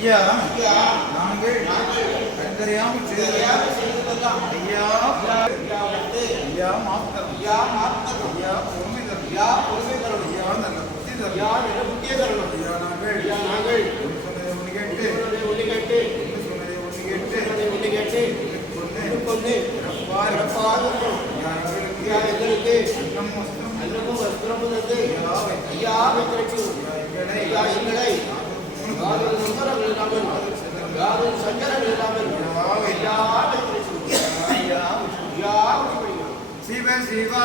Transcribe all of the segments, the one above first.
நாங்கள் அறிந்தறியாமல் செய்ததெல்லாம் ஐயா ஐயா மாத்தம் ஐயா மாத்தம் ஐயா பொறுமை தரும் ஐயா பொறுமை தரும் ஐயா நல்ல புத்தி தரும் ஐயா நல்ல புத்தியை தரும் ஐயா நாங்கள் ஐயா நாங்கள் சொன்னதை ஒன்று கேட்டு ஒன்று கேட்டு சொன்னதை ஒன்று கேட்டு சொன்னதை ஒன்று கேட்டு கொண்டு கொண்டு ஐயா எங்களுக்கு ஐயா எங்களுக்கு அன்னம் வஸ்திரம் அன்னமும் வஸ்திரமும் தந்து ஐயா ஐயா ஐயா எங்களை ஐயா எங்களை யாதொரு சுந்தரங்கள் இல்லாமல் யாதொரு சஞ்சலங்கள் சிவ சிவா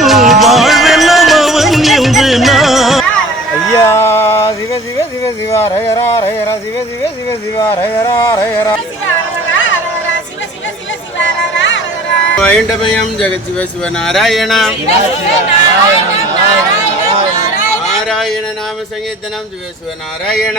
வாழ்வெல்லாம் அவன் என்று நான் ஐயா சிவ சிவ சிவ சிவா ரயரா ரயரா சிவ சிவ சிவ சிவா ரயரா ரயரா வைண்டமயம் ஜெகத் சிவ சிவ நாராயண நாராயண நாம சங்கீர்த்தனம் சிவ சிவ நாராயண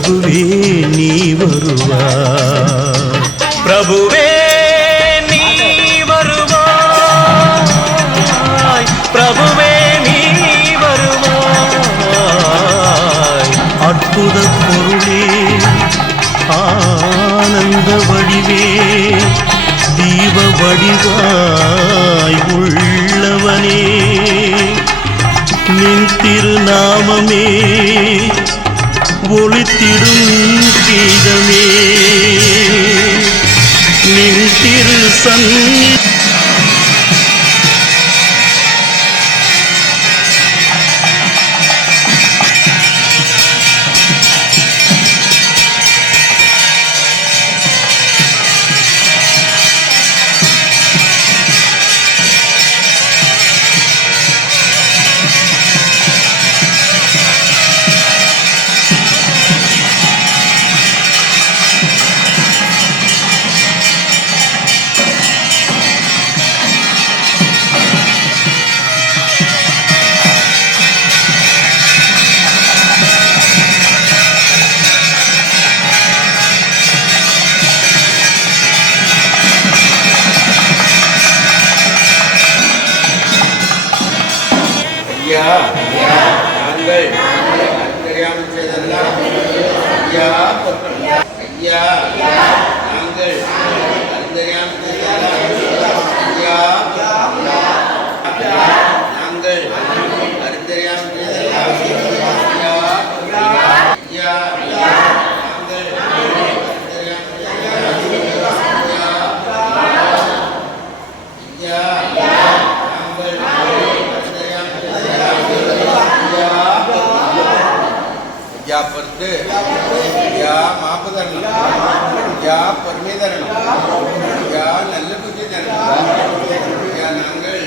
பிரபுவே நீ வருவாய். பிரபுவே நீ வருவாய். பிரபுவே நீ வருவாய். அற்புத பொருளே ஆனந்த வடிவே தீப வடிவாய் உள்ளவனே. நின் திருநாமமே ஒளித்திடும் கீதமே. நின் திரு சன்னி ஐயா. நாங்கள் கல்யாணம் செய்தெல்லாம் ஐயா ஐயா. நாங்கள் கல்யாணம் செய்தெல்லாம் ஐயா நாங்கள் கருந்தறியாமல் செய்தெல்லாம் ஐயா ஐயா. వ్యాపర్త్ యా మాపదరణం యా పరమేదరణం యా నల్ల బుద్ధి జనం యా నాంగల్